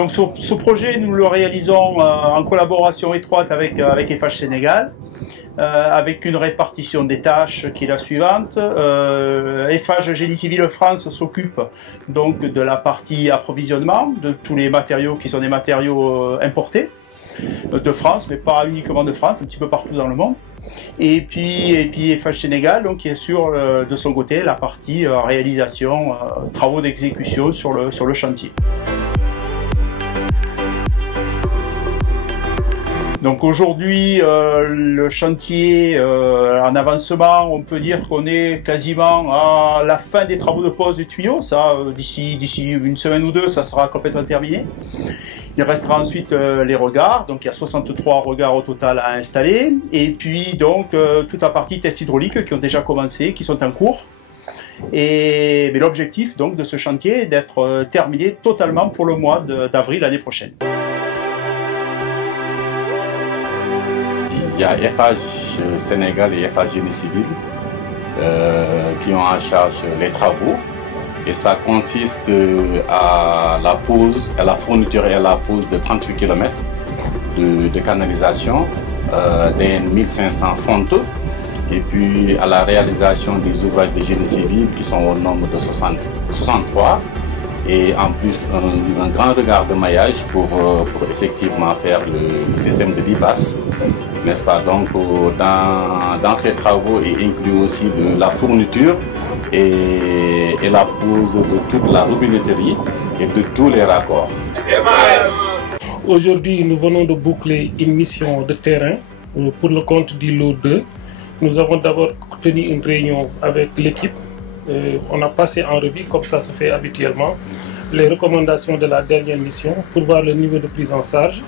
Donc ce projet, nous le réalisons en collaboration étroite avec Eiffage Sénégal, avec une répartition des tâches qui est la suivante. Eiffage Génie Civil France s'occupe donc de la partie approvisionnement, de tous les matériaux qui sont des matériaux importés de France, mais pas uniquement de France, un petit peu partout dans le monde. Et puis Eiffage Sénégal, donc, qui est sur de son côté la partie réalisation, travaux d'exécution sur le chantier. Donc aujourd'hui, le chantier en avancement, on peut dire qu'on est quasiment à la fin des travaux de pose des tuyaux. Ça, d'ici une semaine ou deux, ça sera complètement terminé. Il restera ensuite les regards, donc il y a 63 regards au total à installer, et puis donc toute la partie tests hydrauliques qui ont déjà commencé, qui sont en cours. Mais l'objectif donc de ce chantier est d'être terminé totalement pour le mois d'avril l'année prochaine. Il y a Eiffage Sénégal et Eiffage Génie Civil qui ont en charge les travaux. Et ça consiste à la pose, à la fourniture et à la pose de 38 km de canalisation, des 1500 fontes, et puis à la réalisation des ouvrages de génie civil qui sont au nombre de 63, et en plus un grand regard de maillage pour effectivement faire le système de bypass, n'est-ce pas? Donc dans ces travaux est inclus aussi la fourniture et la pose de toute la robinetterie et de tous les raccords. Aujourd'hui, nous venons de boucler une mission de terrain pour le compte du lot 2. Nous avons d'abord tenu une réunion avec l'équipe. On a passé en revue, comme ça se fait habituellement, les recommandations de la dernière mission pour voir le niveau de prise en charge.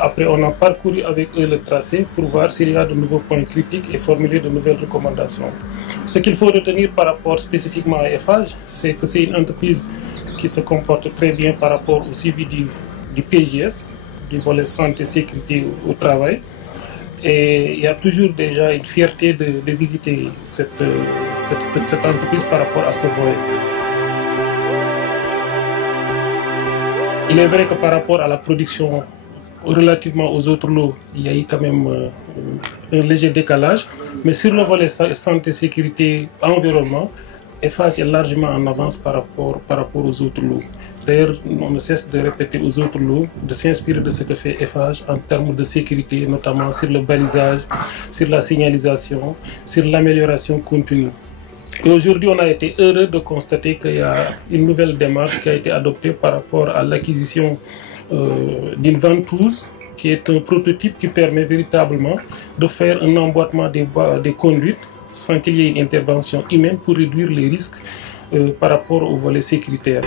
Après, on a parcouru avec eux le tracé pour voir s'il y a de nouveaux points critiques et formuler de nouvelles recommandations. Ce qu'il faut retenir par rapport spécifiquement à Eiffage, c'est que c'est une entreprise qui se comporte très bien par rapport au suivi du PJS, du volet santé et sécurité au travail. Et il y a toujours déjà une fierté de visiter cette entreprise par rapport à ce volet. Il est vrai que par rapport à la production, relativement aux autres lots, il y a eu quand même un léger décalage. Mais sur le volet santé, sécurité, environnement, Eiffage est largement en avance par rapport aux autres lots. D'ailleurs, on ne cesse de répéter aux autres lots, de s'inspirer de ce que fait Eiffage en termes de sécurité, notamment sur le balisage, sur la signalisation, sur l'amélioration continue. Et aujourd'hui, on a été heureux de constater qu'il y a une nouvelle démarche qui a été adoptée par rapport à l'acquisition d'une ventouse, qui est un prototype qui permet véritablement de faire un emboîtement des conduites sans qu'il y ait une intervention humaine pour réduire les risques par rapport au volet sécuritaire.